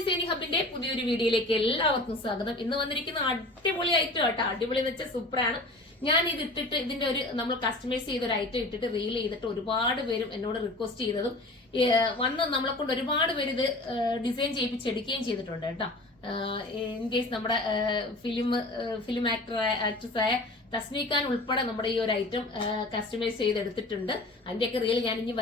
Designing ഹബിന്റെ പുതിയൊരു വീഡിയോയിലേക്ക് എല്ലാവർക്കും സ്വാഗതം. ഇന്ന് വന്നിരിക്കുന്ന അടിപൊളി ഐറ്റം കേട്ടോ. അടിപൊളി എന്ന് വെച്ചാൽ സൂപ്പറാണ്. ഞാൻ ഇത് ഇട്ടിട്ട് ഇതിന്റെ ഒരു നമ്മൾ കസ്റ്റമൈസ് ചെയ്ത ഒരു ഐറ്റം ഇട്ടിട്ട് റീൽ ചെയ്തിട്ട് ഒരുപാട് പേരും എന്നോട് റിക്വസ്റ്റ് ചെയ്തതും വന്ന് നമ്മളെ കൊണ്ട് ഒരുപാട് പേര് ഇത് ഡിസൈൻ ചെയ്യിപ്പിച്ചെടുക്കുകയും ചെയ്തിട്ടുണ്ട് കേട്ടോ. ഇൻ കേസ് നമ്മുടെ ഫിലിം ആക്ട്രസായ തസ്മീഖാൻ ഉൾപ്പെടെ നമ്മുടെ ഈ ഒരു ഐറ്റം കസ്റ്റമൈസ് ചെയ്തെടുത്തിട്ടുണ്ട്. അതിന്റെയൊക്കെ റീൽ ഞാൻ ഇനി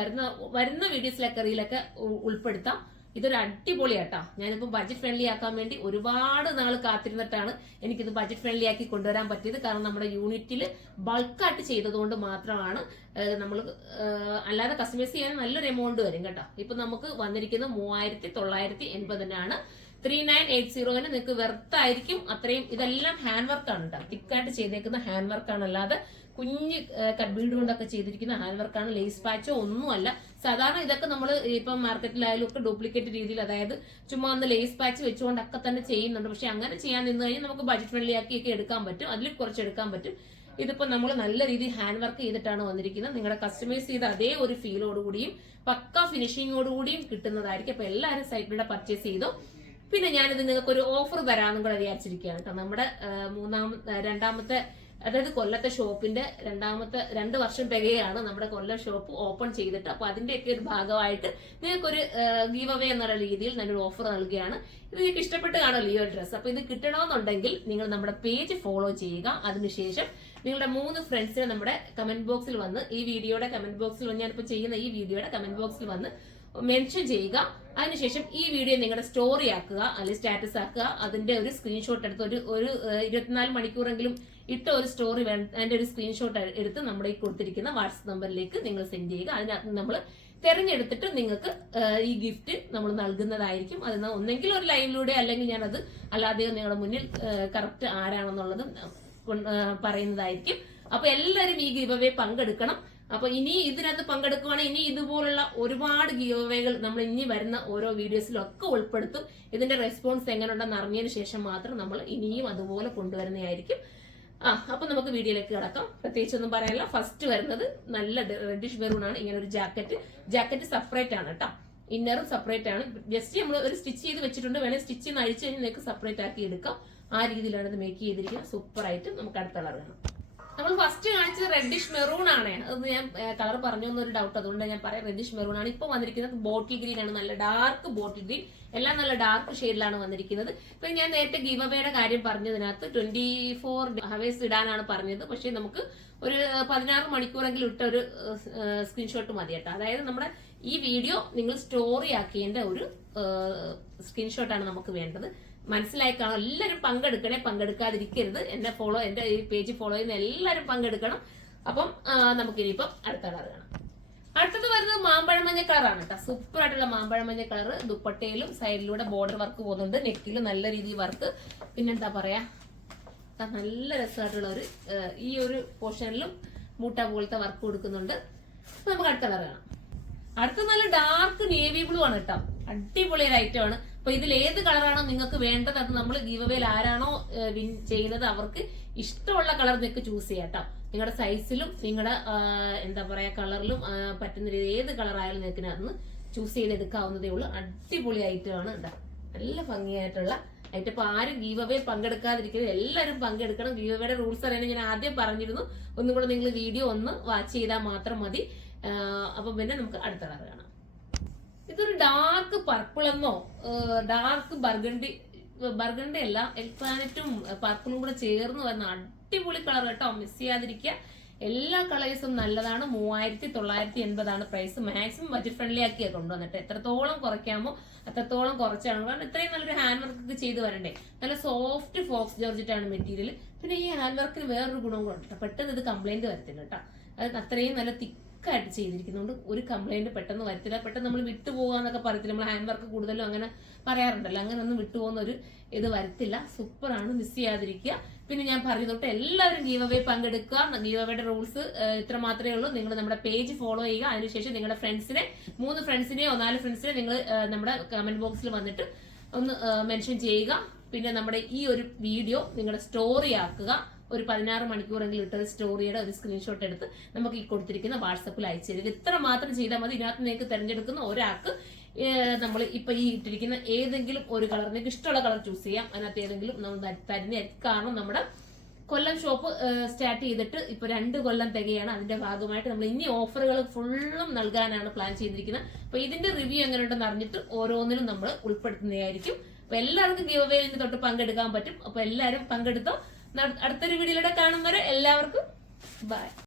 വരുന്ന വീഡിയോസിലൊക്കെ റീലൊക്കെ ഉൾപ്പെടുത്താം. ഇതൊരു അടിപൊളിയാട്ടാ. ഞാനിപ്പോ ബഡ്ജറ്റ് ഫ്രണ്ട്ലി ആക്കാൻ വേണ്ടി ഒരുപാട് നാൾ കാത്തിരുന്നിട്ടാണ് എനിക്കിത് ബഡ്ജറ്റ് ഫ്രണ്ട്ലി ആക്കി കൊണ്ടുവരാൻ പറ്റിയത്. കാരണം നമ്മുടെ യൂണിറ്റിൽ ബൾക്കായിട്ട് ചെയ്തതുകൊണ്ട് മാത്രമാണ്. നമ്മൾ അല്ലാതെ കസ്റ്റമൈസ് ചെയ്യാൻ നല്ലൊരു എമൗണ്ട് വരും കേട്ടോ. ഇപ്പൊ നമുക്ക് വന്നിരിക്കുന്നത് 3980 3980 നിങ്ങൾക്ക് വെർത്തായിരിക്കും. അത്രയും ഇതെല്ലാം ഹാൻഡ് വർക്കാണ് കേട്ടോ. തിക്കായിട്ട് ചെയ്തേക്കുന്ന ഹാൻഡ് വർക്കാണ്, അല്ലാതെ കുഞ്ഞ് കട്ട് ബീഡ് കൊണ്ടൊക്കെ ചെയ്തിരിക്കുന്ന ഹാൻഡ് വർക്കാണ്. ലേസ് പാച്ചോ ഒന്നുമല്ല. സാധാരണ ഇതൊക്കെ നമ്മൾ ഇപ്പം മാർക്കറ്റിലായാലും ഒക്കെ ഡ്യൂപ്ലിക്കേറ്റ് രീതിയിൽ, അതായത് ചുമ്മാ ഒന്ന് ലേസ് പാച്ച് വെച്ചുകൊണ്ടൊക്കെ തന്നെ ചെയ്യുന്നുണ്ട്. പക്ഷെ അങ്ങനെ ചെയ്യാൻ നിന്ന് കഴിഞ്ഞാൽ നമുക്ക് ബഡ്ജറ്റ് ഫ്രണ്ട്ലി ആക്കിയൊക്കെ എടുക്കാൻ പറ്റും. അതിൽ കുറച്ച് എടുക്കാൻ പറ്റും. ഇതിപ്പോ നമ്മൾ നല്ല രീതിയിൽ ഹാൻഡ് വർക്ക് ചെയ്തിട്ടാണ് വന്നിരിക്കുന്നത്. നിങ്ങളുടെ കസ്റ്റമൈസ് ചെയ്ത അതേ ഒരു ഫീലോടുകൂടിയും പക്ക ഫിനിഷിങ്ങോടുകൂടിയും കിട്ടുന്നതായിരിക്കും. അപ്പൊ എല്ലാവരും സൈറ്റിലൂടെ പർച്ചേസ് ചെയ്തോ. പിന്നെ ഞാനിത് നിങ്ങൾക്ക് ഒരു ഓഫർ തരാമെന്നും കൂടെ വിചാരിച്ചിരിക്കുകയാണ് കേട്ടോ. നമ്മുടെ രണ്ടാമത്തെ, അതായത് കൊല്ലത്തെ ഷോപ്പിന്റെ 2 വർഷം തികയാണ് നമ്മുടെ കൊല്ലം ഷോപ്പ് ഓപ്പൺ ചെയ്തിട്ട്. അപ്പൊ അതിന്റെയൊക്കെ ഒരു ഭാഗമായിട്ട് നിങ്ങൾക്കൊരു ഗീവ് അവേ എന്നുള്ള രീതിയിൽ നല്ലൊരു ഓഫർ നൽകുകയാണ്. ഇത് നിങ്ങൾക്ക് ഇഷ്ടപ്പെട്ട് കാണുമല്ലോ ഈ ഒരു ഡ്രസ്സ്. അപ്പൊ ഇത് കിട്ടണമെന്നുണ്ടെങ്കിൽ നിങ്ങൾ നമ്മുടെ പേജ് ഫോളോ ചെയ്യുക. അതിനുശേഷം നിങ്ങളുടെ 3 ഫ്രണ്ട്സിനെ നമ്മുടെ കമന്റ് ബോക്സിൽ വന്ന്, ഈ വീഡിയോയുടെ കമന്റ് ബോക്സിൽ വന്ന്, ഞാനിപ്പോ ചെയ്യുന്ന ഈ വീഡിയോയുടെ കമന്റ് ബോക്സിൽ വന്ന് മെൻഷൻ ചെയ്യുക. അതിനുശേഷം ഈ വീഡിയോ നിങ്ങളുടെ സ്റ്റോറി ആക്കുക, അല്ലെങ്കിൽ സ്റ്റാറ്റസ് ആക്കുക. അതിന്റെ ഒരു സ്ക്രീൻഷോട്ട് എടുത്ത് ഒരു 24 മണിക്കൂറെങ്കിലും ഇട്ട ഒരു സ്റ്റോറി അതിന്റെ ഒരു സ്ക്രീൻഷോട്ട് എടുത്ത് നമ്മുടെ ഈ കൊടുത്തിരിക്കുന്ന വാട്സ്ആപ്പ് നമ്പറിലേക്ക് നിങ്ങൾ സെൻഡ് ചെയ്യുക. അതിനകത്ത് നമ്മൾ തെരഞ്ഞെടുത്തിട്ട് നിങ്ങൾക്ക് ഈ ഗിഫ്റ്റ് നമ്മൾ നൽകുന്നതായിരിക്കും. അത് ഒന്നെങ്കിൽ ഒരു ലൈവിലൂടെ, അല്ലെങ്കിൽ ഞാനത് അല്ലാതെയോ നിങ്ങളുടെ മുന്നിൽ കറക്റ്റ് ആരാണെന്നുള്ളത് പറയുന്നതായിരിക്കും. അപ്പൊ എല്ലാവരും ഈ ഗിവ് അവേ പങ്കെടുക്കണം. അപ്പൊ ഇനി ഇതിനകത്ത് പങ്കെടുക്കുവാണെങ്കിൽ ഇനി ഇതുപോലുള്ള ഒരുപാട് ഗിവ് അവേകൾ നമ്മൾ ഇനി വരുന്ന ഓരോ വീഡിയോസിലും ഒക്കെ ഉൾപ്പെടുത്തും. ഇതിന്റെ റെസ്പോൺസ് എങ്ങനെ ഉണ്ടെന്ന് അറിഞ്ഞതിന് ശേഷം മാത്രം നമ്മൾ ഇനിയും അതുപോലെ കൊണ്ടുവരുന്നതായിരിക്കും. അപ്പൊ നമുക്ക് വീഡിയോയിലേക്ക് കിടക്കാം. പ്രത്യേകിച്ച് ഒന്നും പറയാനില്ല. ഫസ്റ്റ് വരുന്നത് നല്ല റെഡിഷ് മെറൂൺ ആണ്. ഇങ്ങനെ ഒരു ജാക്കറ്റ് സെപ്പറേറ്റ് ആണ് കേട്ടോ. ഇന്നറും സെപ്പറേറ്റ് ആണ്. ജസ്റ്റ് നമ്മൾ ഒരു സ്റ്റിച്ച് ചെയ്ത് വെച്ചിട്ടുണ്ട്. വേണേൽ സ്റ്റിച്ച് ചെയ്ത് അഴിച്ചു കഴിഞ്ഞാൽ നിങ്ങൾക്ക് സെപ്പറേറ്റ് ആക്കി എടുക്കാം. ആ രീതിയിലാണ് ഇത് മേക്ക് ചെയ്തിരിക്കുന്നത്. സൂപ്പർ ആയിട്ട് നമുക്ക് അടുത്ത കളർ വേണം. നമ്മൾ ഫസ്റ്റ് കാണിച്ചത് റെഡിഷ് മെറൂൺ ആണ്. അത് ഞാൻ കളർ പറഞ്ഞു എന്നൊരു ഡൗട്ട്, അതുകൊണ്ട് ഞാൻ പറയാം. റെഡിഷ് മെറൂൺ ആണ്. ഇപ്പൊ വന്നിരിക്കുന്നത് ബോട്ടിൽ ഗ്രീൻ ആണ്. നല്ല ഡാർക്ക് ബോട്ടിൽ ഗ്രീൻ, എല്ലാം നല്ല ഡാർക്ക് ഷെയ്ഡിലാണ് വന്നിരിക്കുന്നത്. ഇപ്പൊ ഞാൻ നേരത്തെ ഗീവ് അവയുടെ കാര്യം പറഞ്ഞതിനകത്ത് 24 ഹവേഴ്സ് ഇടാനാണ് പറഞ്ഞത്. പക്ഷെ നമുക്ക് ഒരു 16 മണിക്കൂറെങ്കിലും ഇട്ട ഒരു സ്ക്രീൻഷോട്ട് മതി കേട്ടോ. അതായത് നമ്മുടെ ഈ വീഡിയോ നിങ്ങൾ സ്റ്റോറി ആക്കിയതിന്റെ ഒരു സ്ക്രീൻഷോട്ടാണ് നമുക്ക് വേണ്ടത്. മനസ്സിലായി കാണും. എല്ലാവരും പങ്കെടുക്കണേ, പങ്കെടുക്കാതിരിക്കരുത്. എന്റെ ഈ പേജ് ഫോളോ ചെയ്യുന്ന എല്ലാവരും പങ്കെടുക്കണം. അപ്പം നമുക്കിനിയിപ്പം അടുത്ത കളർ കാണാം. അടുത്തത് വരുന്നത് മാമ്പഴമഞ്ഞ കളറാണ് കേട്ടോ. സൂപ്പർ ആയിട്ടുള്ള മാമ്പഴമഞ്ഞ കളർ. ദുപ്പട്ടയിലും സൈഡിലൂടെ ബോർഡർ വർക്ക് പോകുന്നുണ്ട്. നെക്കിലും നല്ല രീതിയിൽ വർക്ക്. പിന്നെന്താ പറയാ, നല്ല രസമായിട്ടുള്ള ഒരു ഈ ഒരു പോർഷനിലും മൂട്ട പോലത്തെ വർക്ക് കൊടുക്കുന്നുണ്ട്. നമുക്ക് അടുത്ത കളർ കാണാം. അടുത്ത നല്ല ഡാർക്ക് നേവി ബ്ലൂ ആണ് കേട്ടോ. അടിപൊളി ഒരു ഐറ്റം ആണ്. അപ്പൊ ഇതിൽ ഏത് കളറാണോ നിങ്ങൾക്ക് വേണ്ടത്, അത് നമ്മൾ ഗീവ് അവേയിൽ ആരാണോ വിൻ ചെയ്യുന്നത് അവർക്ക് ഇഷ്ടമുള്ള കളർ നിങ്ങൾക്ക് ചൂസ് ചെയ്യാം കേട്ടോ. നിങ്ങളുടെ സൈസിലും നിങ്ങളുടെ എന്താ പറയാ കളറിലും പറ്റുന്ന രീതി ഏത് കളറായാലും നിങ്ങൾക്ക് അന്ന് ചൂസ് ചെയ്തെടുക്കാവുന്നതേ ഉള്ളൂ. അടിപൊളി ഐറ്റം ആണ് കേട്ടോ. നല്ല ഭംഗിയായിട്ടുള്ള ഐറ്റം. അപ്പൊ ആരും ഗീവ് അവേ പങ്കെടുക്കാതിരിക്കുന്നത്, എല്ലാവരും പങ്കെടുക്കണം. ഗീവ് അവയുടെ റൂൾസ് അറിയാൻ ഞാൻ ആദ്യം പറഞ്ഞിരുന്നു. ഒന്നും കൂടെ നിങ്ങൾ വീഡിയോ ഒന്ന് വാച്ച് ചെയ്താൽ മാത്രം മതി. അപ്പൊ പിന്നെ നമുക്ക് അടുത്ത കളർ കാണാം. ഇതൊരു ഡാർക്ക് പർപ്പിൾ എന്നോ ഡാർക്ക് ബർഗണ്ടി അല്ല, എൽപ്പാനറ്റും പർപ്പിളും കൂടെ ചേർന്ന് വരുന്ന അടിപൊളി കളർ കേട്ടോ. മിസ് ചെയ്യാതിരിക്കുക. എല്ലാ കളേഴ്സും നല്ലതാണ്. 3980 പ്രൈസ്. മാക്സിമം ബഡ്ജറ്റ് ഫ്രണ്ട്ലി ആക്കിയാണ് കൊണ്ടുവന്നിട്ട്. എത്രത്തോളം കുറയ്ക്കാമോ അത്രത്തോളം കുറച്ചാണ്. കാരണം ഇത്രയും നല്ലൊരു ഹാൻഡ് വർക്ക് ചെയ്ത് വരണ്ടേ. നല്ല സോഫ്റ്റ് ഫോക്സ് ജോർജറ്റാണ് മെറ്റീരിയൽ. പിന്നെ ഈ ഹാൻഡ് വർക്കിന് വേറൊരു ഗുണം കൂടെ, പെട്ടെന്ന് ഇത് കംപ്ലൈന്റ് വരത്തില്ല കേട്ടോ. അത് അത്രയും നല്ല തിക്കായിട്ട് ചെയ്തിരിക്കുന്നതുകൊണ്ട് ഒരു കംപ്ലൈന്റ് പെട്ടെന്ന് വരത്തില്ല. പെട്ടെന്ന് നമ്മൾ വിട്ടുപോകാന്നൊക്കെ പറയത്തില്ല. നമ്മൾ ഹാൻഡ് വർക്ക് കൂടുതലും അങ്ങനെ പറയാറുണ്ടല്ലോ. അങ്ങനെ ഒന്നും വിട്ടുപോകുന്ന ഒരു ഇത് വരത്തില്ല. സൂപ്പറാണ്. മിസ് ചെയ്യാതിരിക്കുക. പിന്നെ ഞാൻ പറഞ്ഞു തൊട്ട് എല്ലാവരും ഗീവ് അവേ പങ്കെടുക്കുക. ഗീവ് അവയുടെ റൂൾസ് ഇത്ര മാത്രമേ ഉള്ളൂ. നിങ്ങൾ നമ്മുടെ പേജ് ഫോളോ ചെയ്യുക. അതിനുശേഷം നിങ്ങളുടെ ഫ്രണ്ട്സിനെ 3 ഫ്രണ്ട്സിനെയോ 4 ഫ്രണ്ട്സിനെ നിങ്ങൾ നമ്മുടെ കമന്റ് ബോക്സിൽ വന്നിട്ട് ഒന്ന് മെൻഷൻ ചെയ്യുക. പിന്നെ നമ്മുടെ ഈ ഒരു വീഡിയോ നിങ്ങളുടെ സ്റ്റോറി ആക്കുക. ഒരു 16 മണിക്കൂറെങ്കിലും ഇട്ട സ്റ്റോറിയുടെ ഒരു സ്ക്രീൻഷോട്ട് എടുത്ത് നമുക്ക് ഈ കൊടുത്തിരിക്കുന്ന വാട്സപ്പിൽ അയച്ചു തരിക. ഇത്ര മാത്രം ചെയ്താൽ മതി. ഇതിനകത്ത് നിങ്ങൾക്ക് തിരഞ്ഞെടുക്കുന്ന ഒരാൾക്ക് നമ്മൾ ഇപ്പൊ ഈ ഇട്ടിരിക്കുന്ന ഏതെങ്കിലും ഒരു കളർ, നിങ്ങൾക്ക് ഇഷ്ടമുള്ള കളർ ചൂസ് ചെയ്യാം. അതിനകത്ത് ഏതെങ്കിലും നമ്മൾ തരുന്നതായിരിക്കും. കാരണം നമ്മുടെ കൊല്ലം ഷോപ്പ് സ്റ്റാർട്ട് ചെയ്തിട്ട് ഇപ്പൊ 2 കൊല്ലം തികയാണ്. അതിന്റെ ഭാഗമായിട്ട് നമ്മൾ ഇനി ഓഫറുകൾ ഫുള്ളും നൽകാനാണ് പ്ലാൻ ചെയ്തിരിക്കുന്നത്. അപ്പൊ ഇതിന്റെ റിവ്യൂ എങ്ങനെയുണ്ടെന്ന് അറിഞ്ഞിട്ട് ഓരോന്നിനും നമ്മൾ ഉൾപ്പെടുത്തുന്നതായിരിക്കും. അപ്പൊ എല്ലാവർക്കും ഗിവ് അവേയിൽ തൊട്ട് പങ്കെടുക്കാൻ പറ്റും. അപ്പൊ എല്ലാവരും പങ്കെടുത്തോ. അടുത്തൊരു വീഡിയോയിലൂടെ കാണും വരെ എല്ലാവർക്കും ബൈ.